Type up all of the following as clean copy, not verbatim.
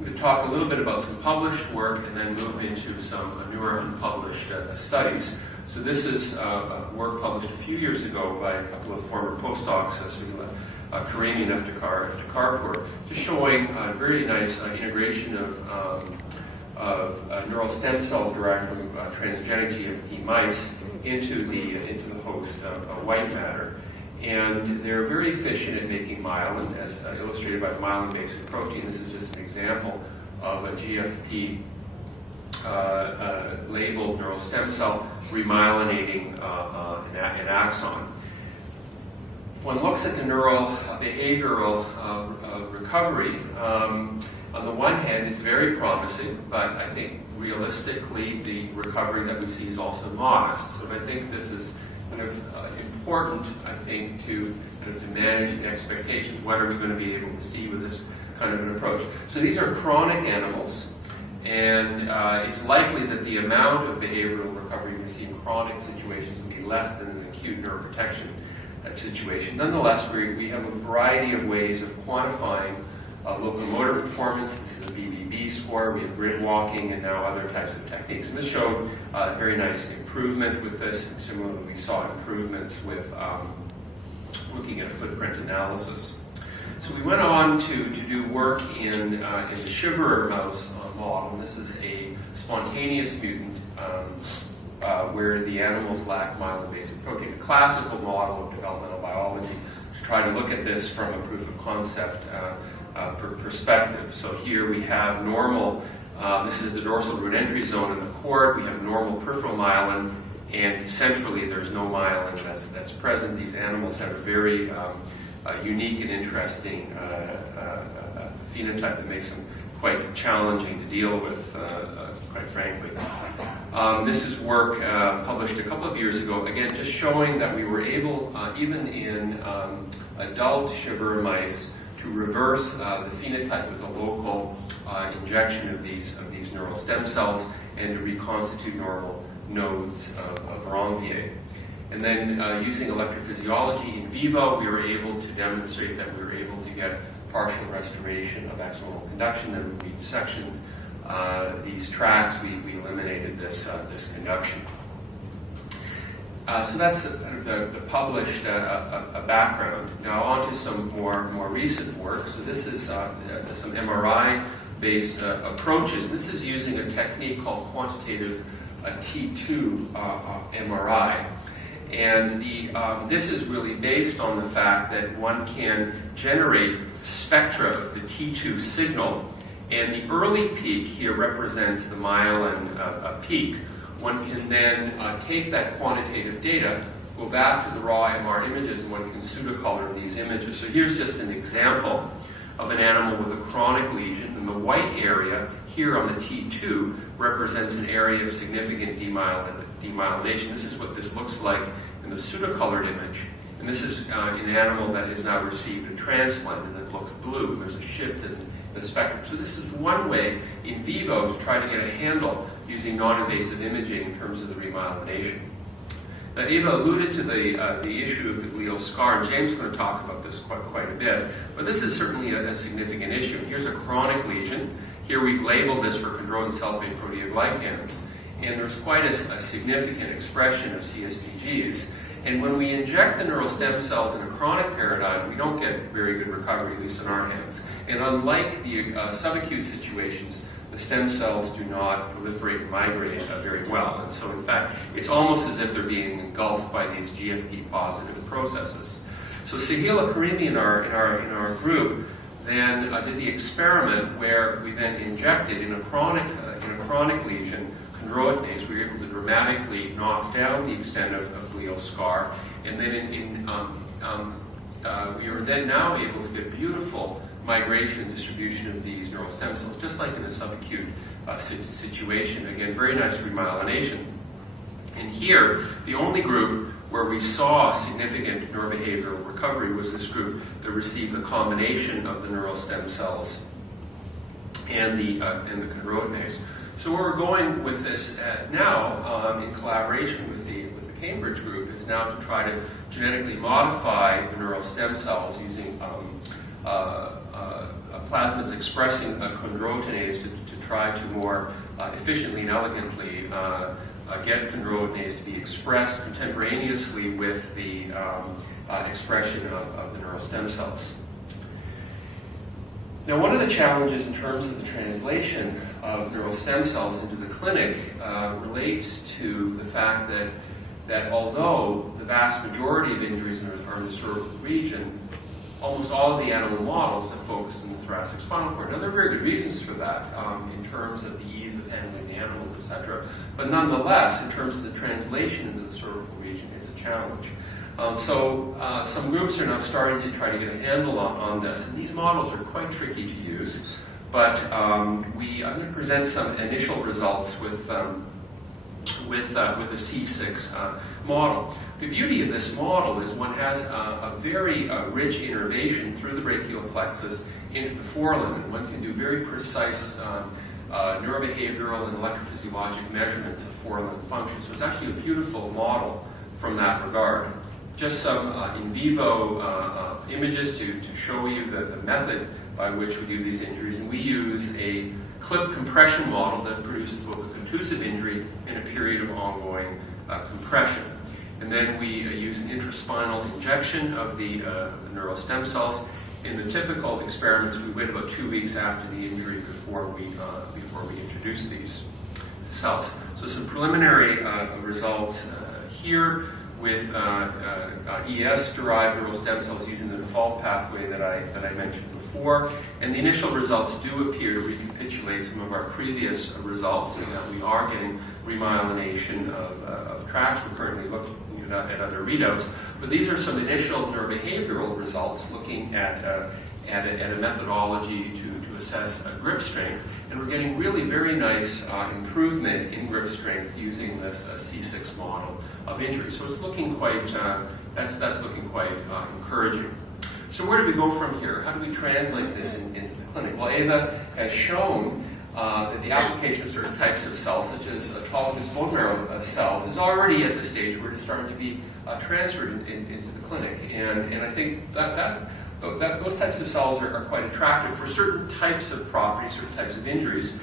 I'm going to talk a little bit about some published work and then move into some newer unpublished studies. So this is work published a few years ago by a couple of former postdocs, Karimi and Eftekharpour, just showing a very nice integration of neural stem cells derived from transgenic GFP mice into the host white matter. And they're very efficient at making myelin, as illustrated by the myelin-basic protein. This is just an example of a GFP labeled neural stem cell remyelinating an axon. If one looks at the neural behavioral recovery, on the one hand, it's very promising, but I think realistically the recovery that we see is also modest. So I think this is kind of important, I think, to manage the expectations. What are we going to be able to see with this kind of an approach? So these are chronic animals, and it's likely that the amount of behavioral recovery we see in chronic situations will be less than an acute neuroprotection situation. Nonetheless, we have a variety of ways of quantifying locomotor performance. This is a BBB score. We have grid walking and now other types of techniques. And this showed very nice improvement with this. And similarly, we saw improvements with looking at a footprint analysis. So we went on to do work in the shiverer mouse model. And this is a spontaneous mutant where the animals lack myelin-basic protein, a classical model of developmental biology, to try to look at this from a proof of concept perspective. So here we have normal, this is the dorsal root entry zone in the cord. We have normal peripheral myelin, and centrally there's no myelin that's present. These animals have a very unique and interesting phenotype that makes them quite challenging to deal with, quite frankly. This is work published a couple of years ago, again, just showing that we were able, even in adult shiverer mice, to reverse the phenotype with a local injection of these neural stem cells and to reconstitute normal nodes of Ranvier. And then using electrophysiology in vivo, we were able to demonstrate that we were able to get partial restoration of axonal conduction. Then when we sectioned these tracks, we eliminated this conduction. So that's the published background. Now on to some more recent work. So this is some MRI-based approaches. This is using a technique called quantitative T2 MRI. And this is really based on the fact that one can generate spectra of the T2 signal, and the early peak here represents the myelin peak. One can then take that quantitative data, go back to the raw MR images, and one can pseudocolor these images. So here's just an example of an animal with a chronic lesion, and the white area here on the T2 represents an area of significant demyelination. This is what this looks like in the pseudocolored image. And this is an animal that has now received a transplant, and it looks blue. There's a shift in the spectrum. So this is one way in vivo to try to get a handle using non-invasive imaging in terms of the remyelination. Now, Eva alluded to the issue of the glial scar, and James is going to talk about this quite a bit, but this is certainly a significant issue. Here's a chronic lesion. Here we've labeled this for chondroitin sulfate proteoglycans, and there's quite a significant expression of CSPGs. And when we inject the neural stem cells in a chronic paradigm, we don't get very good recovery, at least in our hands. And unlike the subacute situations, the stem cells do not proliferate and migrate very well. And so, in fact, it's almost as if they're being engulfed by these GFP-positive processes. So Sahila Karimi in our group then did the experiment where we then injected in a chronic lesion chondroitinase. We were able to dramatically knock down the extent of glial scar, and then we are then now able to get beautiful migration and distribution of these neural stem cells, just like in a subacute situation. Again, very nice remyelination. And here, the only group where we saw significant neurobehavioral recovery was this group that received a combination of the neural stem cells and the chondroitinase. So where we're going with this now, in collaboration with the Cambridge group, is now to try to genetically modify the neural stem cells using plasmids expressing a chondroitinase to try to more efficiently and elegantly get chondroitinase to be expressed contemporaneously with the expression of the neural stem cells. Now, one of the challenges in terms of the translation of neural stem cells into the clinic relates to the fact that although the vast majority of injuries are in the cervical region, almost all of the animal models have focused in the thoracic spinal cord. Now, there are very good reasons for that in terms of the ease of handling the animals, etc. But nonetheless, in terms of the translation into the cervical region, it's a challenge. So some groups are now starting to try to get a handle on this, and these models are quite tricky to use. But I'm going to present some initial results with a C6 model. The beauty of this model is one has a very rich innervation through the brachial plexus into the forelimb, and one can do very precise neurobehavioral and electrophysiologic measurements of forelimb function. So it's actually a beautiful model from that regard. Just some in vivo images to show you the method by which we do these injuries. And we use a clip compression model that produces both a contusive injury and a period of ongoing compression. And then we use an intraspinal injection of the neural stem cells. In the typical experiments, we wait about 2 weeks after the injury before we introduce these cells. So some preliminary results here with ES-derived neural stem cells using the default pathway that I mentioned before. And the initial results do appear to recapitulate some of our previous results, and that we are getting remyelination of tracts. We're currently looking at other readouts. But these are some initial neurobehavioral results looking at a methodology to assess grip strength. And we're getting really very nice improvement in grip strength using this C6 model of injury. So it's looking quite, that's looking quite encouraging. So where do we go from here? How do we translate this into the clinic? Well, Ava has shown that the application of certain types of cells, such as autologous bone marrow cells, is already at the stage where it's starting to be transferred into the clinic. And I think that those types of cells are quite attractive for certain types of properties, certain types of injuries.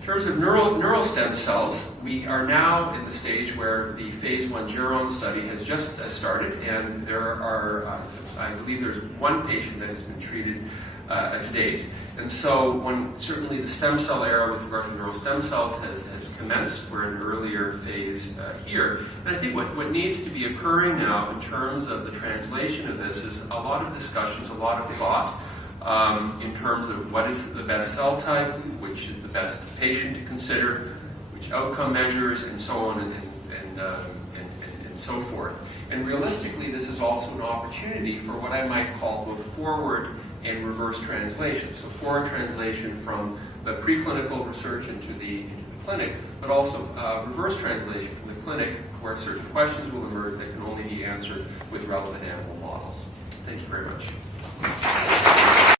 In terms of neural stem cells, we are now at the stage where the phase 1 Geron study has just started, and there are, I believe there's one patient that has been treated to date. And so certainly the stem cell era with regard to neural stem cells has commenced. We're in an earlier phase here. And I think what needs to be occurring now in terms of the translation of this is a lot of discussions, a lot of thought in terms of what is the best cell type, which is the best patient to consider, which outcome measures, and so on and so forth. And realistically, this is also an opportunity for what I might call both forward and reverse translation. So forward translation from the preclinical research into the clinic, but also reverse translation from the clinic where certain questions will emerge that can only be answered with relevant animal models. Thank you very much.